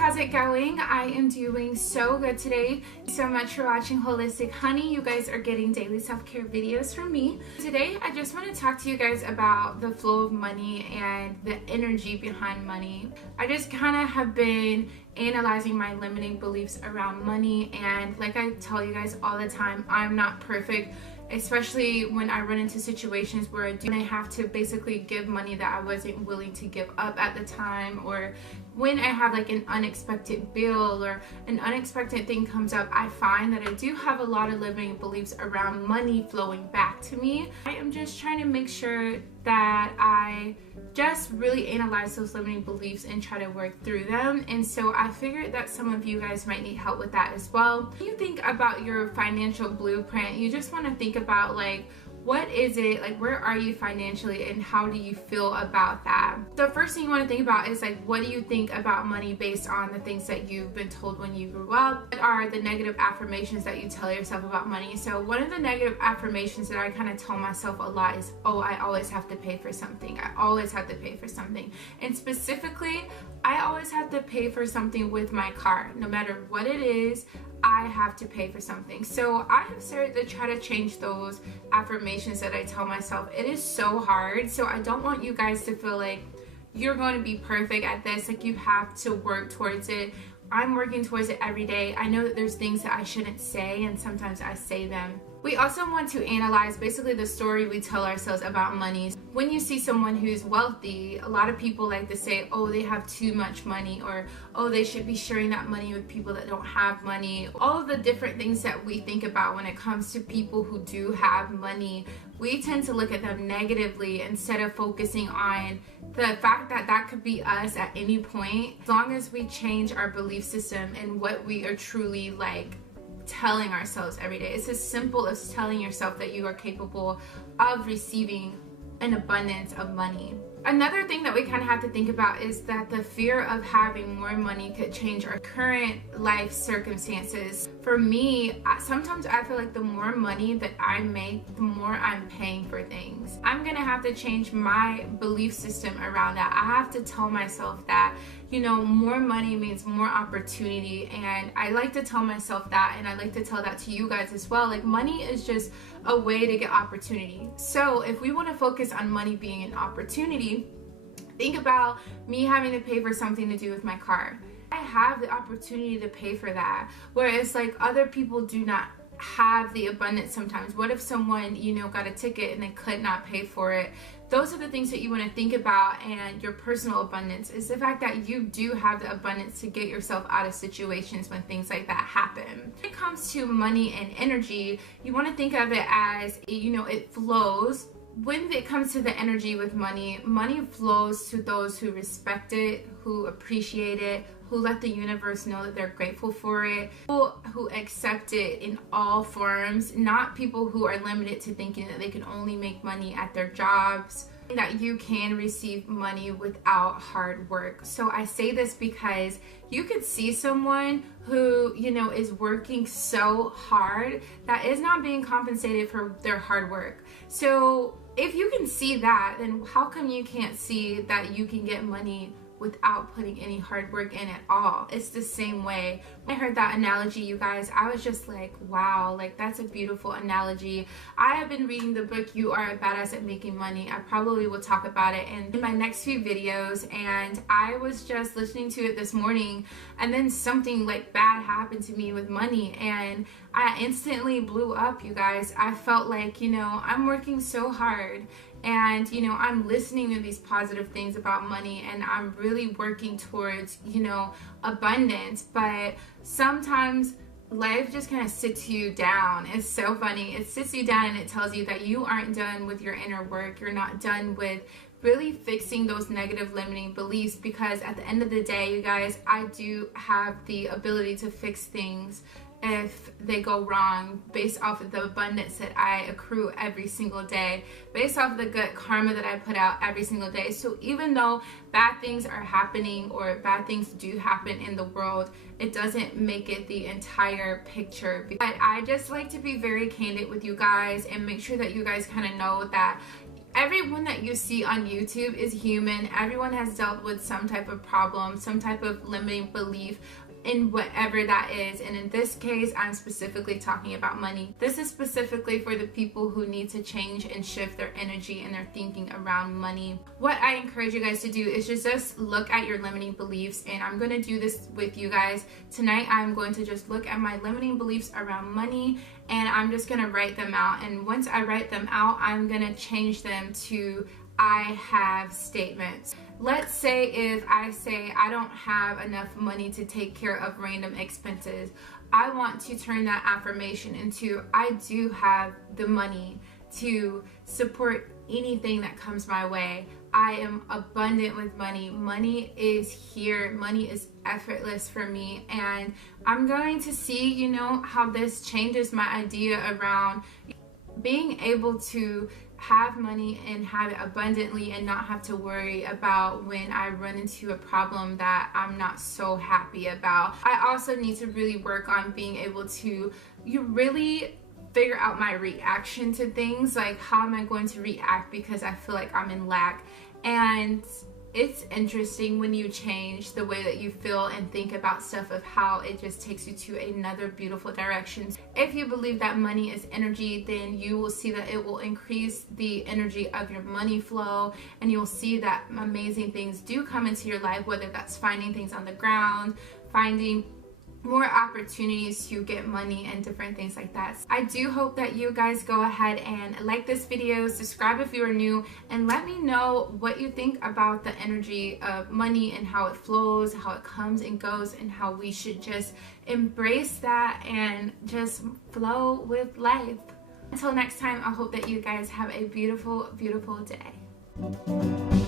how's it going? I am doing so good today. Thank you so much for watching Holistic Honey. You guys are getting daily self-care videos from me. Today I just want to talk to you guys about the flow of money and the energy behind money. I just kind of have been analyzing my limiting beliefs around money, and like I tell you guys all the time, I'm not perfect, especially when I run into situations where I have to basically give money that I wasn't willing to give up at the time, or when I have like an unexpected bill or an unexpected thing comes up. I find that I do have a lot of limiting beliefs around money flowing back to me. I am just trying to make sure that I just really analyze those limiting beliefs and try to work through them. And so I figured that some of you guys might need help with that as well. When you think about your financial blueprint, you just want to think about like, what is it, like where are you financially and how do you feel about that? The first thing you want to think about is like, what do you think about money based on the things that you've been told when you grew up? What are the negative affirmations that you tell yourself about money? So one of the negative affirmations that I kind of tell myself a lot is, oh, I always have to pay for something. I always have to pay for something. And specifically, I always have to pay for something with my car. No matter what it is, I have to pay for something. So I have started to try to change those affirmations that I tell myself. It is so hard. So I don't want you guys to feel like you're going to be perfect at this. Like you have to work towards it. I'm working towards it every day. I know that there's things that I shouldn't say, and sometimes I say them. We also want to analyze basically the story we tell ourselves about money. When you see someone who's wealthy, a lot of people like to say, oh, they have too much money, or oh, they should be sharing that money with people that don't have money. All of the different things that we think about when it comes to people who do have money, we tend to look at them negatively instead of focusing on the fact that that could be us at any point. As long as we change our belief system and what we are truly like telling ourselves every day. It's as simple as telling yourself that you are capable of receiving an abundance of money. Another thing that we kind of have to think about is that the fear of having more money could change our current life circumstances. For me, sometimes I feel like the more money that I make, the more I'm paying for things. I'm gonna have to change my belief system around that. I have to tell myself that, you know, more money means more opportunity, and I like to tell myself that, and I like to tell that to you guys as well. Like, money is just a way to get opportunity. So if we want to focus on money being an opportunity, think about me having to pay for something to do with my car. I have the opportunity to pay for that, whereas like other people do not have the abundance sometimes. What if someone, you know, got a ticket and they could not pay for it? Those are the things that you want to think about. And your personal abundance is the fact that you do have the abundance to get yourself out of situations when things like that happen. When it comes to money and energy, you want to think of it as, you know, it flows. When it comes to the energy with money, money flows to those who respect it, who appreciate it, who let the universe know that they're grateful for it, people who accept it in all forms, not people who are limited to thinking that they can only make money at their jobs, that you can receive money without hard work. So I say this because you could see someone who, you know, is working so hard that is not being compensated for their hard work. So if you can see that, then how come you can't see that you can get money without putting any hard work in at all? It's the same way. When I heard that analogy, you guys, I was just like, wow, like that's a beautiful analogy. I have been reading the book You Are a Badass at Making Money. I probably will talk about it in my next few videos, and I was just listening to it this morning, and then something like bad happened to me with money, and I instantly blew up, you guys. I felt like, you know, I'm working so hard, and you know, I'm listening to these positive things about money, and I'm really working towards, you know, abundance, but sometimes life just kind of sits you down. It's so funny. It sits you down and it tells you that you aren't done with your inner work. You're not done with really fixing those negative limiting beliefs, because at the end of the day, you guys, I do have the ability to fix things if they go wrong, based off of the abundance that I accrue every single day, based off of the good karma that I put out every single day. So even though bad things are happening or bad things do happen in the world, it doesn't make it the entire picture. But I just like to be very candid with you guys and make sure that you guys kind of know that everyone that you see on YouTube is human. Everyone has dealt with some type of problem, some type of limiting belief in whatever that is. And in this case, I'm specifically talking about money. This is specifically for the people who need to change and shift their energy and their thinking around money. What I encourage you guys to do is just look at your limiting beliefs, and I'm going to do this with you guys. Tonight, I'm going to just look at my limiting beliefs around money, and I'm just going to write them out. And once I write them out, I'm going to change them to I have statements. Let's say if I say I don't have enough money to take care of random expenses, I want to turn that affirmation into I do have the money to support anything that comes my way. I am abundant with money. Money is here. Money is effortless for me. And I'm going to see, you know, how this changes my idea around being able to have money and have it abundantly and not have to worry about when I run into a problem that I'm not so happy about. I also need to really work on being able to really figure out my reaction to things, like how am I going to react because I feel like I'm in lack. And it's interesting when you change the way that you feel and think about stuff, of how it just takes you to another beautiful direction. If you believe that money is energy, then you will see that it will increase the energy of your money flow, and you'll see that amazing things do come into your life, whether that's finding things on the ground, finding more opportunities to get money and different things like that. I do hope that you guys go ahead and like this video, subscribe if you are new, and let me know what you think about the energy of money and how it flows, how it comes and goes, and how we should just embrace that and just flow with life. Until next time, I hope that you guys have a beautiful, beautiful day.